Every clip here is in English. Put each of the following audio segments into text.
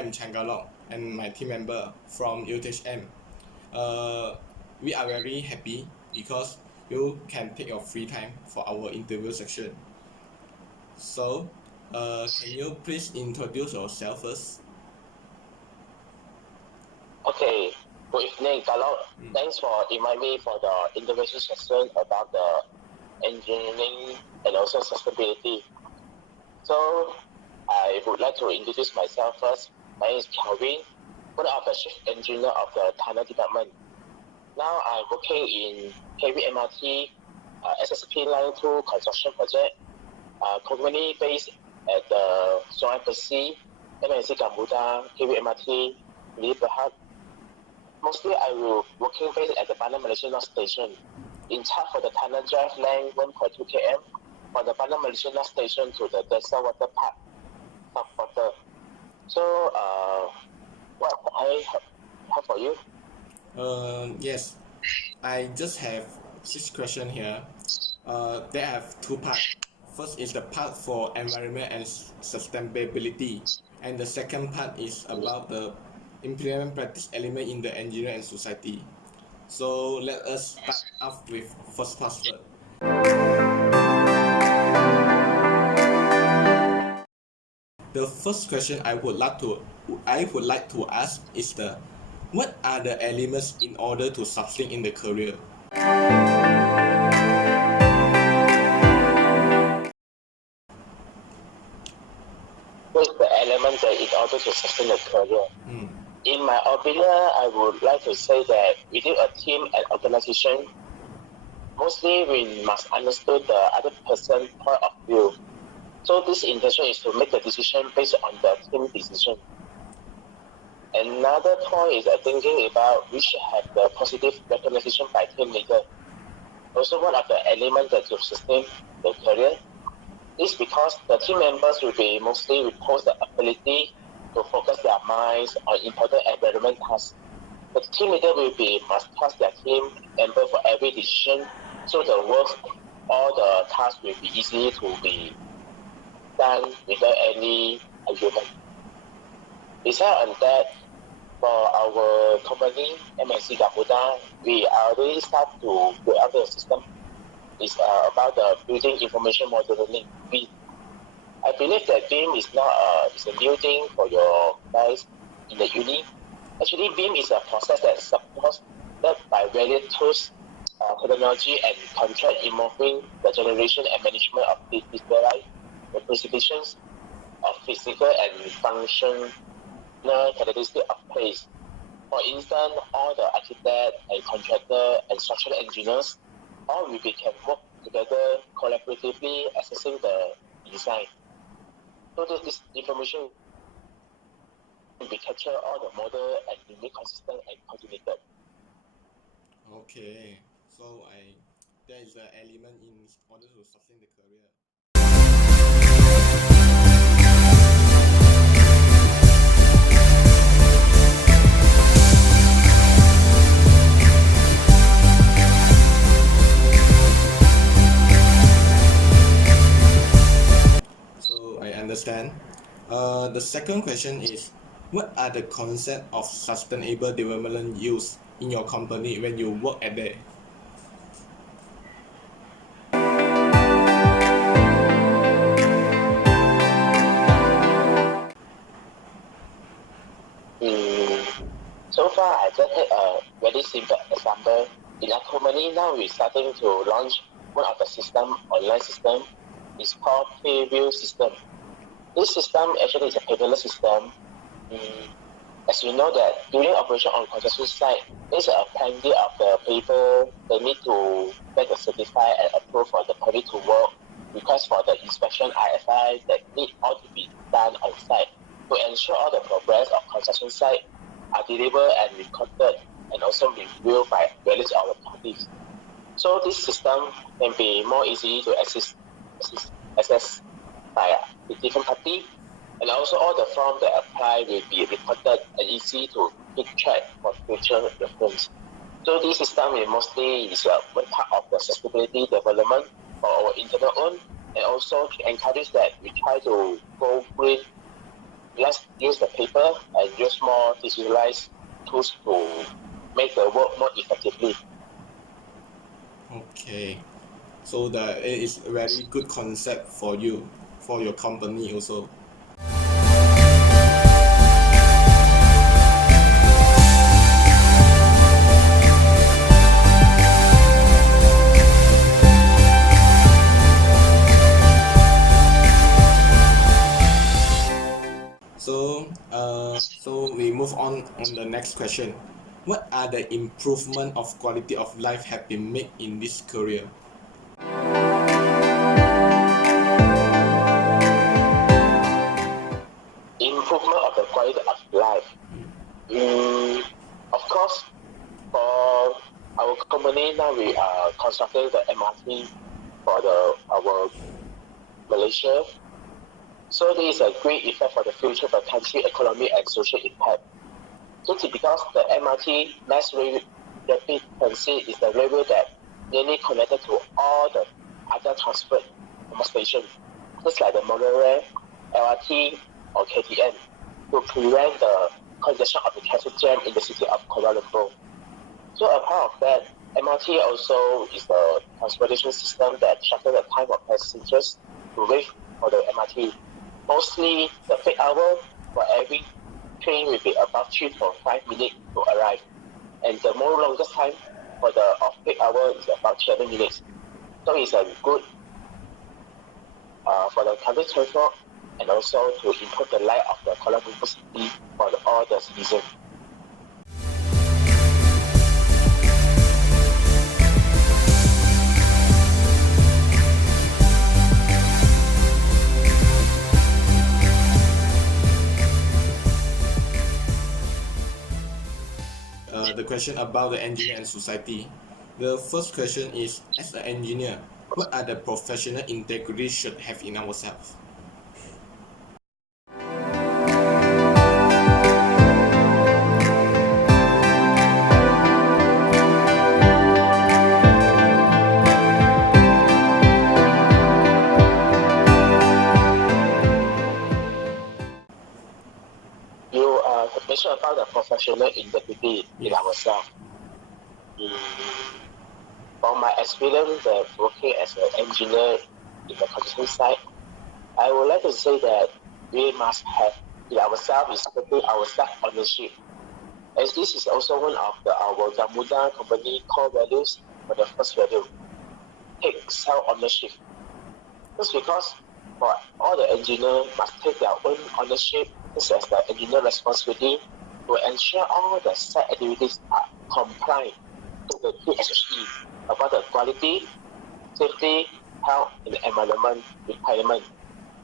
am Changalong and my team member from UTHM. We are very happy because you can take your free time for our interview section. So, can you please introduce yourself first? Okay, good evening, Carlo. Thanks for inviting me for the intervention session about the engineering and also sustainability. So, I would like to introduce myself first. My name is Calvin, one of the chief engineer of the tunnel department. Now, I'm working in KVMRT SSP Line 2 construction project, company based at the Sungai Besi, MNC Gamuda, KVMRT, Lee Berhad. Mostly, I will working based at the Bandar Malaysia North Station, in charge for the tunnel drive length 1.2 km from the Bandar Malaysia North Station to the Desa Water Park subwater. So, what I have for you? Yes, I just have 6 questions here. They have 2 parts. First is the part for environment and sustainability, and the second part is about the implement practice element in the engineer and society. So let us start off with first part first. The first question I would like to ask is what are the elements in order to succeed in the career? What's the element that in order to sustain a career? In my opinion, I would like to say that within a team and organization, mostly we must understand the other person's point of view. So this intention is to make the decision based on the team decision. Another point is thinking about we should have the positive recognition by team leader. Also, one of the elements that to sustain the career is because the team members will be mostly repose the ability to focus their minds on important environment tasks. The team leader must trust their team member for every decision, so the work, all the tasks will be easy to be done without any argument. Besides on that, for our company, MNC Gamuda, we already start to build out the system. It's about the building information modeling. I believe that BIM is not is a new thing for your guys in the uni. Actually, BIM is a process that supports that by various tools, technology, and contract involving the generation and management of visualized representations of physical and functional characteristics of place. For instance, all the architect and contractor and structural engineers, all we can work together collaboratively assessing the design. So that this information will be capture all the model and be made consistent and coordinated. Okay, so there is an element in order to sustain the career. So I understand. The second question is, what are the concept of sustainable development used in your company when you work at there? So far, I just take a very simple example. In our company now, we're starting to launch one of the system, online system. It's called Preview system. This system actually is a paperless system. As you know that during operation on construction site, there's a plenty of the paper they need to get a certified and approve for the permit to work, request for the inspection IFI that need all to be done on site to ensure all the progress of construction site are delivered and recorded and also reviewed by various other parties. So this system can be more easy to access by the different party, and also all the forms that apply will be recorded and easy to keep track for future reference. So this system is mostly one part of the sustainability development for our internal own, and also to encourage that we try to go green let's use the paper and use more digitalized tools to make the work more effectively. Okay. So it is a very good concept for you, for your company also. So we move on the next question. What are the improvement of quality of life have been made in this career? Improvement of the quality of life. Of course, for our company now, we are constructing the MRT for our Malaysia. So this is a great effect for the future for country economy and social impact. Simply because the MRT mass rapid transit is the railway that nearly connected to all the other transport stations, just like the monorail, LRT, or KTM, to prevent the congestion of the traffic jam in the city of Kuala Lumpur. So apart of that, MRT also is the transportation system that shortens the time of passengers to wait for the MRT. Mostly the peak hour for every train will be about 3.5 minutes to arrive. And the more longest time for the off-peak hour is about 7 minutes. So it's a good for the public transport and also to improve the life of the Kuala Lumpur city for all the citizens. The question about the engineer and society. The first question is, as an engineer, what are the professional integrity should have in ourselves? You mentioned about the professional integrity in ourselves. From my experience working as an engineer in the construction site, I would like to say that we must have in ourselves is taking our self-ownership. As this is also one of our Gamuda company core values for the first value. Take self-ownership. Just because for all the engineers must take their own ownership, this is the engineer responsibility to ensure all the site activities are compliant to the PSHE about the quality, safety, health, and environment requirement.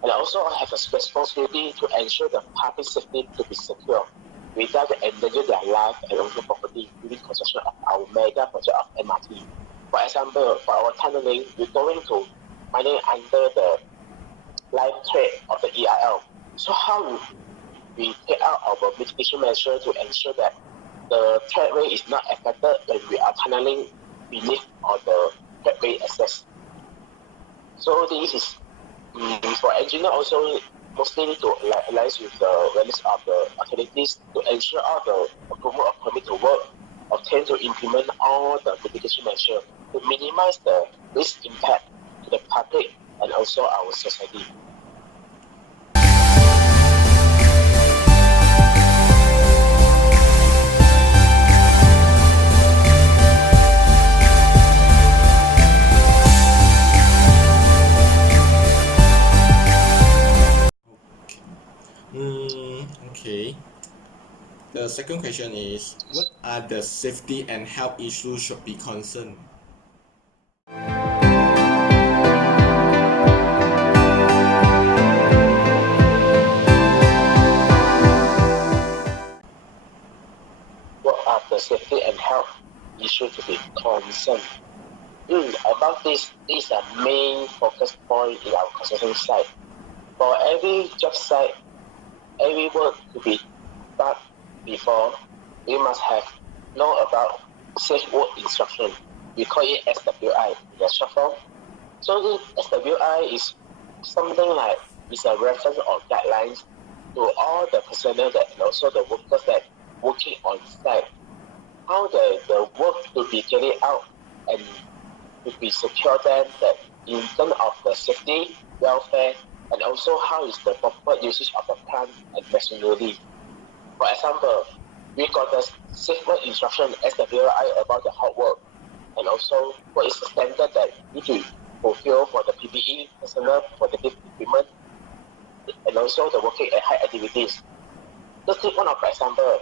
And also have a responsibility to ensure the public safety to be secure without endangering their life and also property during construction of our mega project of MRT. For example, for our tunneling, we're going to mining under the live thread of the EIL. So how we take out our mitigation measure to ensure that the threadway is not affected when we are tunneling beneath or the threadway access. So this is for engineer also mostly to liaise with the rest of the authorities to ensure all the approval of permit to work obtained to implement all the mitigation measures to minimize the risk impact to the public and also our society. Okay. The second question is, what are the safety and health issues should be concerned? What are the safety and health issues to be concerned? About this is a main focus point in our construction site. For every job site, every work to be done before, we must have know about safe work instruction. We call it SWI in the short form. So the SWI is something like it's a reference or guidelines to all the personnel that and also the workers that working on site, how the work to be carried out and to be secure then that in terms of the safety, welfare, and also how is the proper usage of the plant and machinery. For example, we got the safe work instruction SWI about the hot work, and also what is the standard that need to fulfill for the PPE, personal protective equipment, and also the working at height activities. Just take one of the example.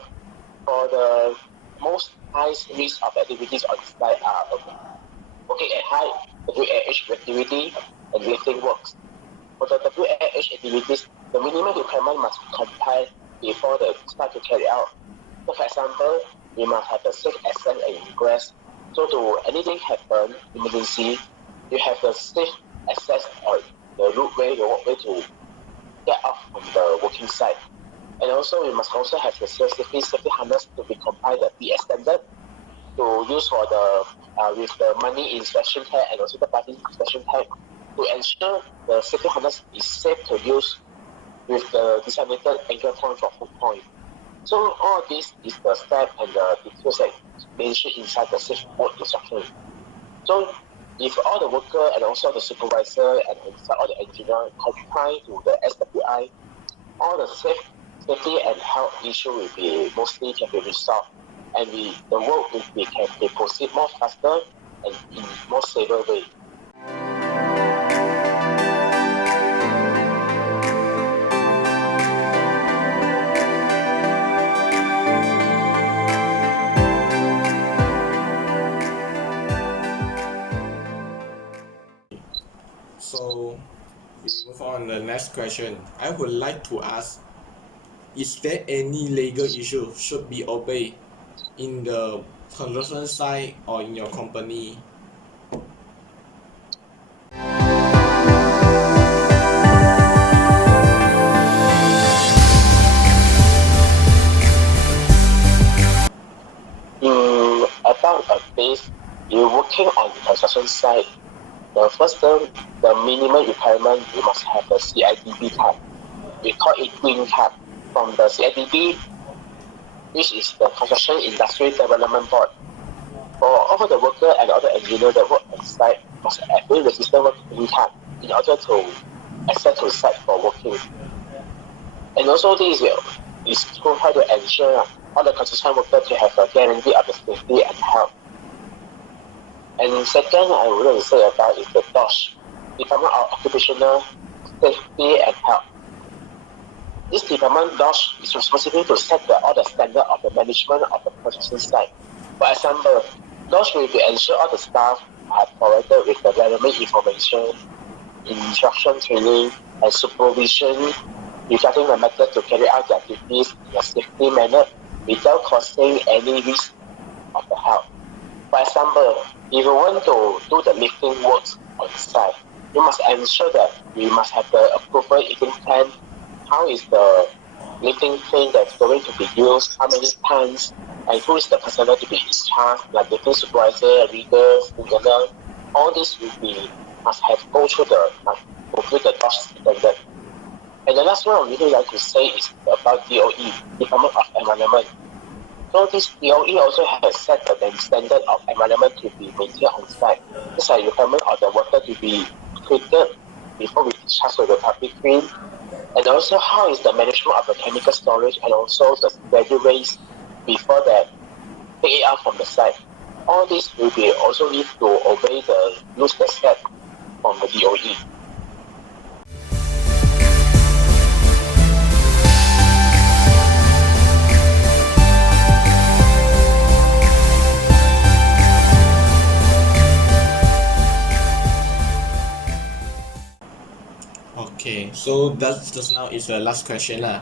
For the most high risk of activities on site are working at height, WAH activity, and lifting works. For the WAH activities, the minimum requirement must comply before they start to carry out. So for example, we must have a safe access and ingress. So to anything happen, emergency, you have the safe access or the roadway, the walkway to get off from the working site. And also we must also have the safety harness to be complied the PS standard to use for the with the money inspection tag and also the party inspection tag to ensure the safety harness is safe to use with the designated anchor point for hook point. So all this is the step and the details that mentioned inside the safe work instruction. So if all the worker and also the supervisor and inside all the engineer comply to the SWI, all the safety and health issue will be mostly can be resolved, and the work will be can be proceed more faster and in more safer way. So we move on to the next question. I would like to ask, is there any legal issue should be obeyed in the construction site or in your company? About this, you're working on the construction site. The first term, the minimum requirement, you must have a CIDB card. We call it green card from the CIDB, which is the Construction Industry Development Board. For all the worker and all the engineer that work on site must have a registered work green card in order to access to site for working. And also this is to try to ensure all the construction workers to have a guarantee of the safety and health. And second, I would like to say about is the DOSH, Department of Occupational Safety and Health. This department DOSH is responsible to set all the standard of the management of the construction site. For example, DOSH will ensure all the staff are provided with the relevant information, instruction training, and supervision regarding the method to carry out the activities in a safety manner without causing any risk of the health. For example, if you want to do the lifting works on site, you must ensure that we must have the approval lifting plan. How is the lifting plane that's going to be used, how many tons, and who is the personnel to be in charge, like the lifting supervisor, leader, engineer. All this will be must have go through fulfill the DOSH standard. And the last one I would really like to say is about DOE, Department of Environment. So this DOE also has set the standard of environment to be maintained on site. This is a requirement of the water to be treated before we discharge to the public drain. And also how is the management of the chemical storage and also the value waste before that take it out from the site. All this will be also need to obey the rules that set from the DOE. Okay, so that just now is the last question lah.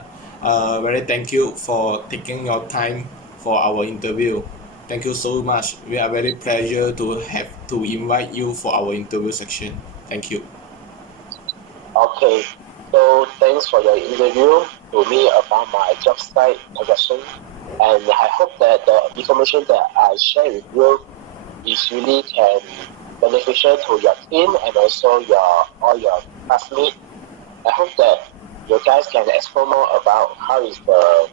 Very thank you for taking your time for our interview. Thank you so much. We are very pleasure to have to invite you for our interview section. Thank you. Okay, so thanks for your interview to me about my job site progression, and I hope that the information that I share with you is really can beneficial to your team and also all your classmates. I hope that you guys can explore more about how is the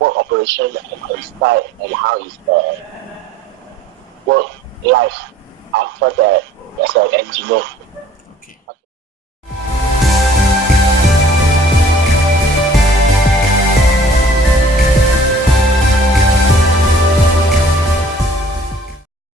work operation on site and how is the work life after that as an engineer.